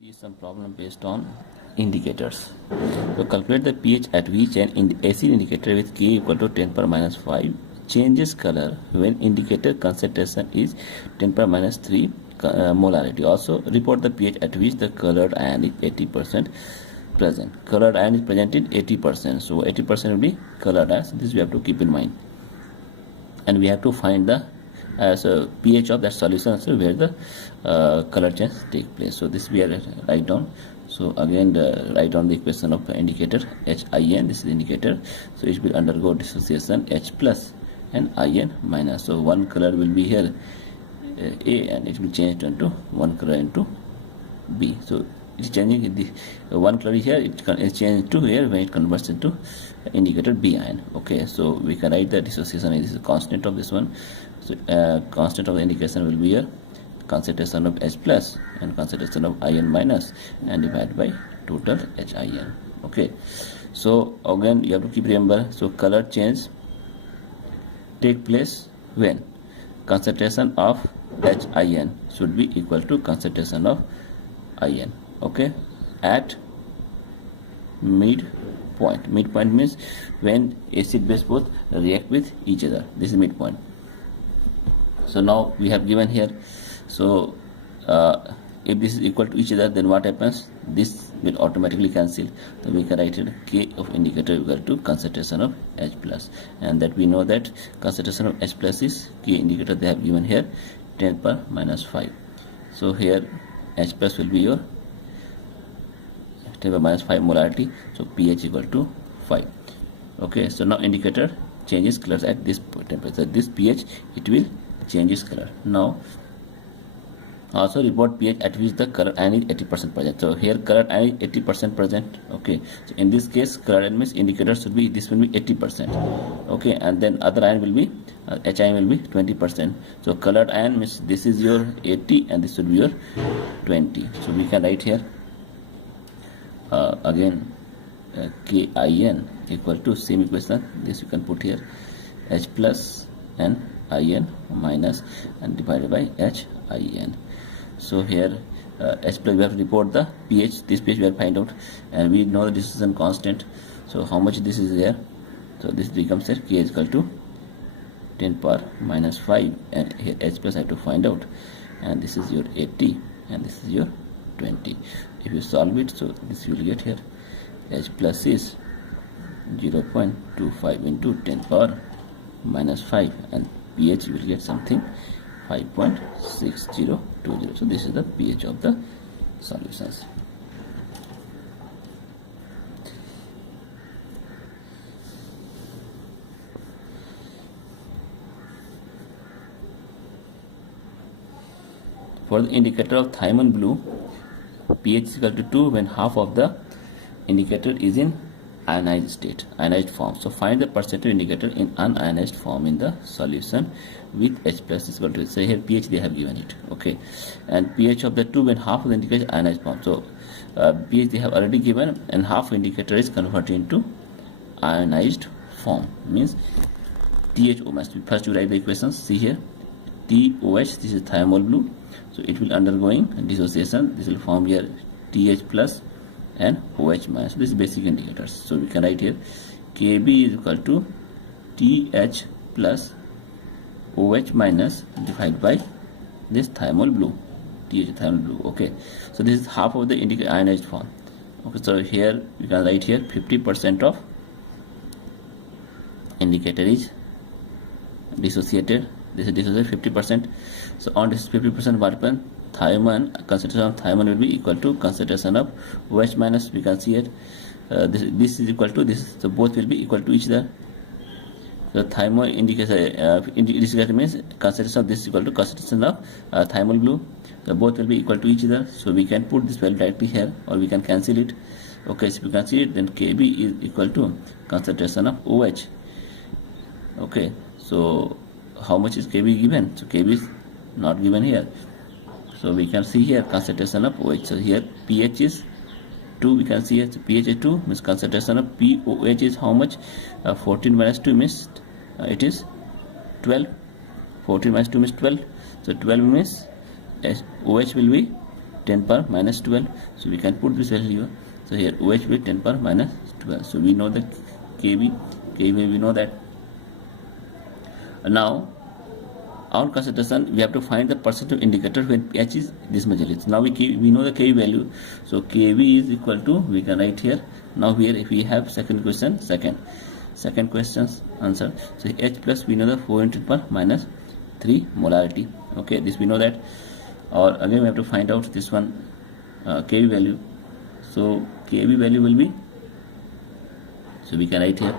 See some problem based on indicators. So calculate the pH at which an acid indicator with K equal to 10 power minus 5 changes color when indicator concentration is 10 power minus 3 molarity. Also report the pH at which the colored ion is 80% present. Colored ion is present in 80%. So 80% will be colored ion. So this we have to keep in mind. And we have to find the pH of that solution, so where the color change take place. So this we are write down. So again write down the equation of indicator HIN. This is the indicator, so it will undergo dissociation H plus and IN minus. So one color will be here A, and it will change into one color into B. So it is changing the one color here, it is changed to here when it converts into indicator B ion. Okay, so we can write the dissociation. This is the constant of this one. So constant of the indication will be here concentration of H plus and concentration of IN minus, and divided by total HIN. Okay, so again you have to keep remember. So color change take place when concentration of HIN should be equal to concentration of IN. Okay, at midpoint. Midpoint means when acid base both react with each other. This is midpoint. So now we have given here. So if this is equal to each other, then what happens? This will automatically cancel. So we can write here K of indicator equal to concentration of H plus, and that we know that concentration of H plus is K indicator they have given here 10 per minus 5. So here H plus will be your 10 per minus 5 molarity. So pH equal to 5. Okay, so now indicator changes colors at this temperature. This pH it will change its color. Now also report pH at which the color ion is 80% present. So here color ion is 80% present. Okay, so in this case color ion means indicator should be, this will be 80%. Okay, and then other ion will be H ion will be 20%. So colored ion means this is your 80 and this should be your 20. So we can write here again KIN equal to same equation. This you can put here H plus and IN minus and divided by HIN. So here H plus we have to report the pH. This pH we have to find out, and we know this is a constant. So how much this is there? So this becomes here K is equal to 10 power minus 5, and here H plus I have to find out, and this is your 80 and this is your 20. If you solve it, so this you will get here H plus is 0.25 into 10 power minus 5, and pH you will get something 5.6020. So this is the pH of the solutions. For the indicator of thiamine blue, pH is equal to 2 when half of the indicator is in ionized state, ionized form. So find the percentage indicator in unionized form in the solution with H plus is equal to, say here pH they have given it. Okay, and pH of the 2 when half of the indicator is ionized form. So pH they have already given, and half indicator is converted into ionized form, means THO must be, first you write the equations. See here TOH, this is thiamol blue, so it will undergoing dissociation. This will form here TH plus and OH minus. This is basic indicators. So we can write here KB is equal to TH plus OH minus divided by this thiamol blue, TH thiamol blue. Okay, so this is half of the ionized form. Okay, so here we can write here 50% of indicator is dissociated. This is dissociated 50%. So on this 50%, what happens? Thiamine, concentration of thiamine will be equal to concentration of OH minus. We can see it. This is equal to this. So both will be equal to each other. So thiamine indicator means concentration of this is equal to concentration of thiamine blue. So both will be equal to each other. So we can put this value directly here, or we can cancel it. Okay, so we can see it. Then KB is equal to concentration of OH. Okay, so how much is KB given? So KB is not given here. So we can see here concentration of OH. So here pH is 2. We can see here pH is 2 means concentration of POH is how much? 14 minus 2 means it is 12. 14 minus 2 means 12. So 12 means OH will be 10 power minus 12. So we can put this value here. So here OH will be 10 power minus 12. So we know the kV we know that. Now our concentration, we have to find the percent of indicator when pH is this much. Now we know the kV value. So kV is equal to, we can write here. Now here if we have second question's answer. So H plus we know the 4 into 10 power minus 3 molarity. Okay, this we know that. Or again we have to find out this one kV value. So kV value will be, so we can write here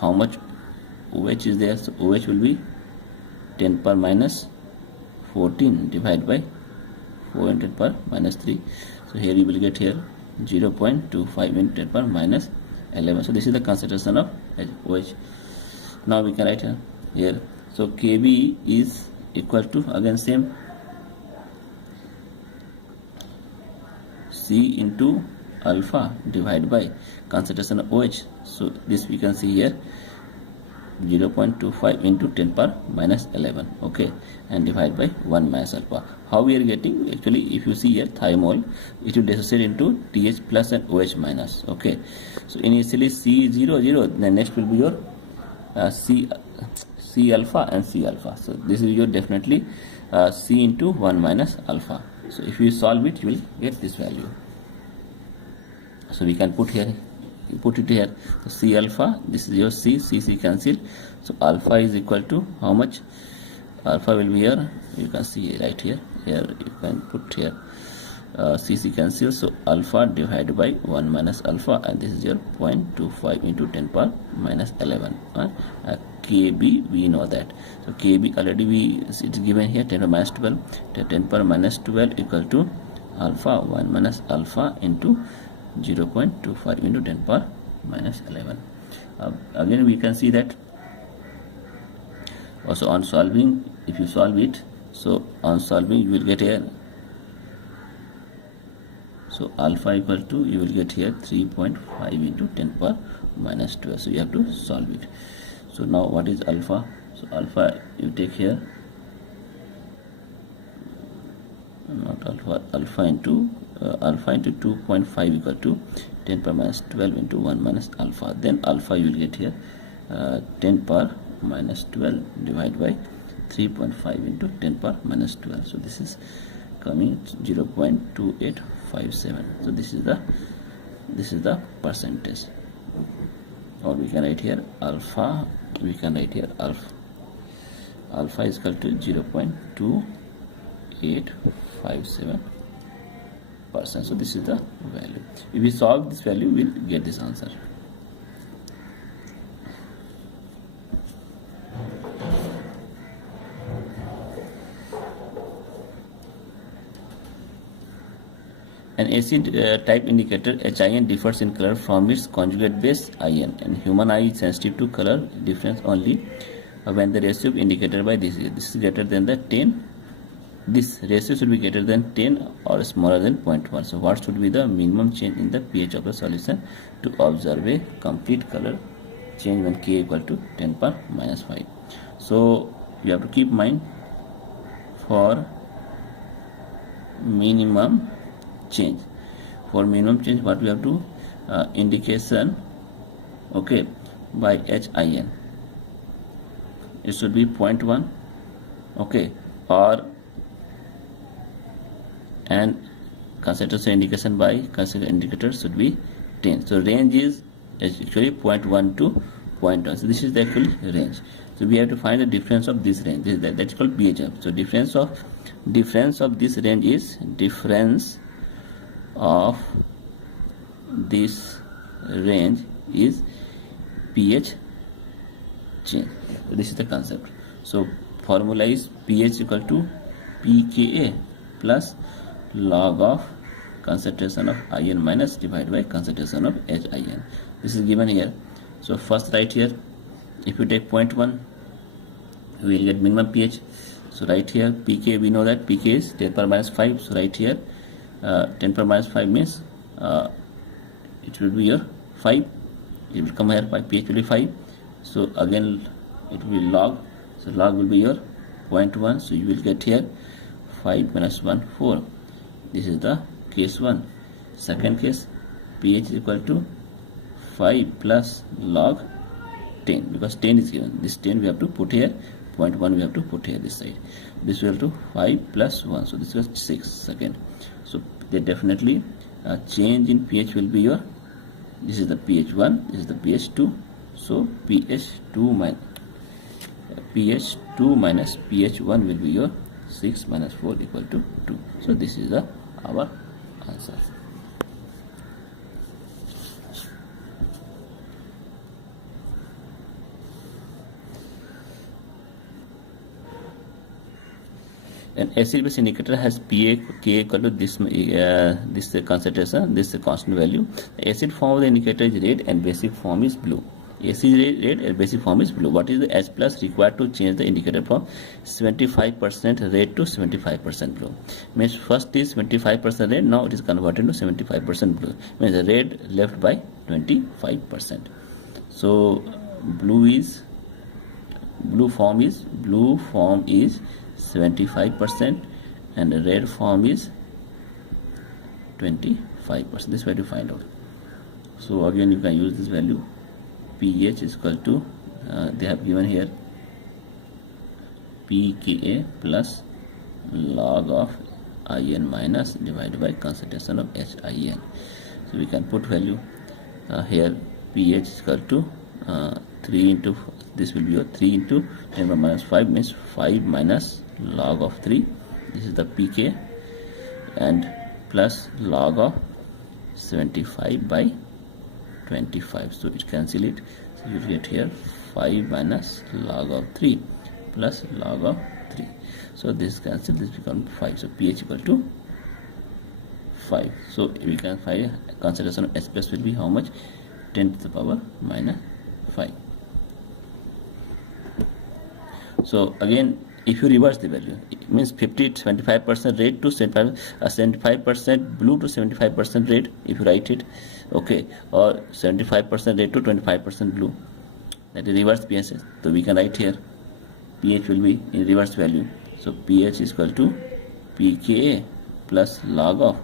how much OH is there. So OH will be 10 power minus 14 divided by 4 into 10 power minus 3. So here you will get here 0.25 into 10 power minus 11. So this is the concentration of OH. Now we can write here. So kV is equal to, again same, C into alpha divided by concentration of OH. So this we can see here 0.25 into 10 power minus 11. Okay, and divide by 1 minus alpha. How we are getting? Actually, if you see here thiamol, it will dissociate into TH plus and OH minus. Okay, so initially C00, then next will be your C alpha and C alpha. So this is your definitely C into 1 minus alpha. So if you solve it, you will get this value. So we can put here, you put it here. So C alpha, this is your C cancel. So alpha is equal to how much? Alpha will be here, you can see right here. Here you can put here C cancel. So alpha divided by 1 minus alpha, and this is your 0.25 into 10 power minus 11. kB we know that. So kB already it's given here 10 power minus 12. 10 power minus 12 equal to alpha 1 minus alpha into 0.25 into 10 power minus 11. Again we can see that also on solving, if you solve it, so on solving you will get here, so alpha equal to, you will get here 3.5 into 10 power minus 12. So you have to solve it. So now what is alpha? So alpha you take here, not alpha into 2.5 equal to 10 power minus 12 into 1 minus alpha. Then alpha you will get here 10 power minus 12 divided by 3.5 into 10 power minus 12. So this is coming 0.2857. So this is the percentage. Or we can write here alpha, alpha is equal to 0.2857%. So this is the value. If we solve this value, we will get this answer. An acid type indicator HIN differs in color from its conjugate base IN, and human eye is sensitive to color difference only when the ratio of indicator by this is greater than the 10. This ratio should be greater than 10 or smaller than 0.1. So what should be the minimum change in the pH of the solution to observe a complete color change when K equal to 10 power minus 5. So you have to keep mind for minimum change. For minimum change, what we have to indication, okay, by HIN, it should be 0.1, okay, or and concentration indication by concentration indicator should be 10. So range is actually 0.1 to 0.1. So this is the actual range. So we have to find the difference of this range. That's called pH. So difference of this range is difference of this range is pH change. So this is the concept. So formula is pH equal to pKa plus log of concentration of IN minus divided by concentration of HIN. This is given here. So first right here, if you take 0.1, we will get minimum pH. So right here pK, we know that pK is 10 power minus 5. So right here 10 power minus 5 means it will be your 5. It will come here by pH will be 5. So again it will be log. So log will be your 0.1. So you will get here 5 minus 1 4. This is the case 1. Second case, pH is equal to 5 plus log 10, because 10 is given. This 10 we have to put here, 0.1 we have to put here this side. This will to 5 plus 1, so this was 6 second. So they definitely change in pH will be your, this is the pH 1, this is the pH 2. So pH 2 minus pH 1 will be your 6 minus 4 equal to 2. So this is our answer. An acid base indicator has pH K equal to this concentration, this constant value. The acid form of the indicator is red and basic form is blue. Acid is red and basic form is blue. What is the H plus required to change the indicator from 75% red to 75% blue? Means first is 25% red, now it is converted to 75% blue. Means the red left by 25%. So blue form is 75% and the red form is 25%. This way to find out. So again you can use this value. pH is equal to they have given here pKa plus log of In minus divided by concentration of HIN. So we can put value here. pH is equal to 3 into, this will be your 3 into 10 minus 5 means 5 minus log of 3. This is the pK, and plus log of 75 by 25. So it cancel it. So you get here 5 minus log of 3 plus log of 3. So this cancel, this becomes 5. So pH equal to 5. So we can find concentration of H plus will be how much? 10 to the power minus 5. So again, if you reverse the value, it means 75% red to 75% blue to 75% red, if you write it, okay, or 75% red to 25% blue, that is reverse pH. So we can write here pH will be in reverse value. So pH is equal to pKa plus log of,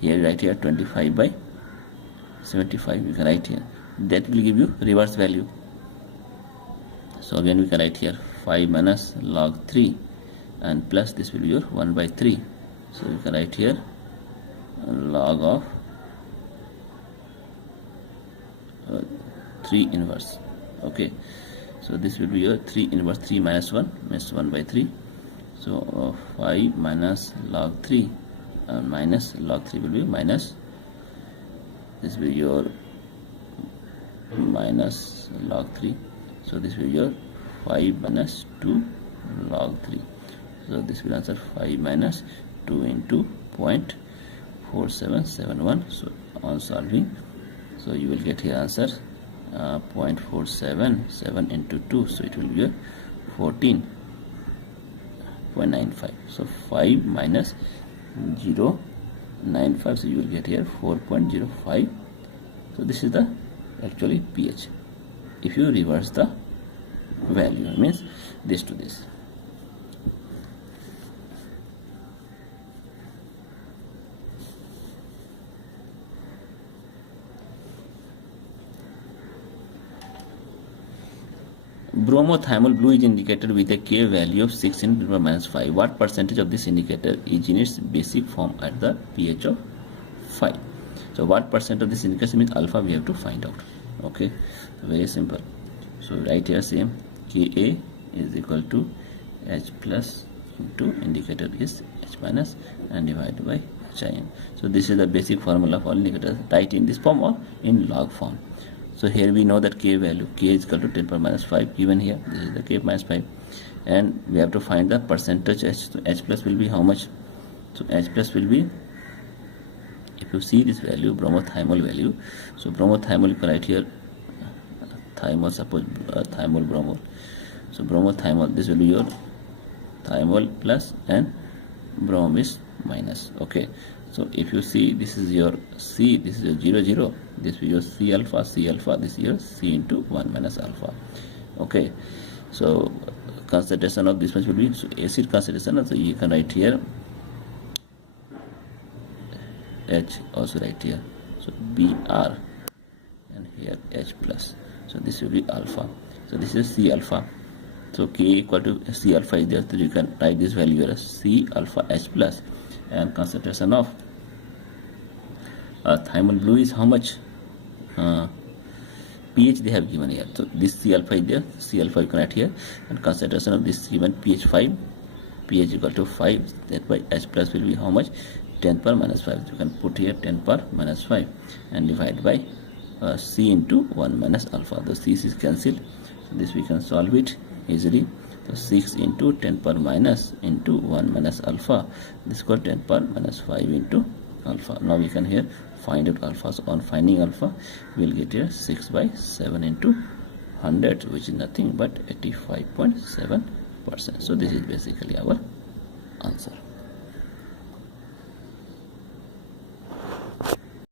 here write here 25 by 75, we can write here, that will give you reverse value. So again we can write here 5 minus log 3 and plus this will be your 1 by 3. So you can write here log of 3 inverse. Okay, so this will be your 3 inverse. 3 minus 1 means 1 by 3. So 5 minus log 3 minus log 3 will be minus, this will be your minus log 3. So this will be your 5 minus 2 log 3. So this will answer 5 minus 2 into 0.4771. So on solving, so you will get here answer 0.477 into 2. So it will be 14.95. So 5 minus 0.95. So you will get here 4.05. So this is the actually pH. If you reverse the value, means this to this. Bromothymol blue is indicated with a K value of 6 in × minus 5. What percentage of this indicator is in its basic form at the pH of 5? So what percent of this indicator means alpha we have to find out. Okay, so very simple. So right here same, Ka is equal to H plus into indicator is H minus and divided by HIN. So this is the basic formula for indicators. Write in this form or in log form. So here we know that K value, K is equal to 10 power minus 5 given here. This is the K minus 5. And we have to find the percentage H. So H plus will be how much? So H plus will be, if you see this value, bromothymol value. So bromothymol you can write here, thymol, suppose thymol bromol. So bromothymol, this will be your thymol plus and brom is minus. Okay. So if you see, this is your C, this is your 0, 0, this is your C alpha, this is your C into 1 minus alpha. Okay, so concentration of this much will be, so acid concentration, so you can write here H also right here. So BR and here H plus. So this will be alpha. So this is C alpha. So K equal to C alpha is there. So you can write this value as C alpha H plus, and concentration of thymol blue is how much? pH they have given here. So this C alpha is there. C alpha you can write here, and concentration of this given pH 5. pH equal to 5. That by H plus will be how much? 10 per minus 5. You can put here 10 per minus 5 and divide by C into 1 minus alpha. The C is cancelled. So this we can solve it easily. So 6 into 10 per minus into 1 minus alpha. This is called 10 per minus 5 into alpha. Now we can here find out alpha. So on finding alpha, we will get here 6 by 7 into 100, which is nothing but 85.7%. So this is basically our answer.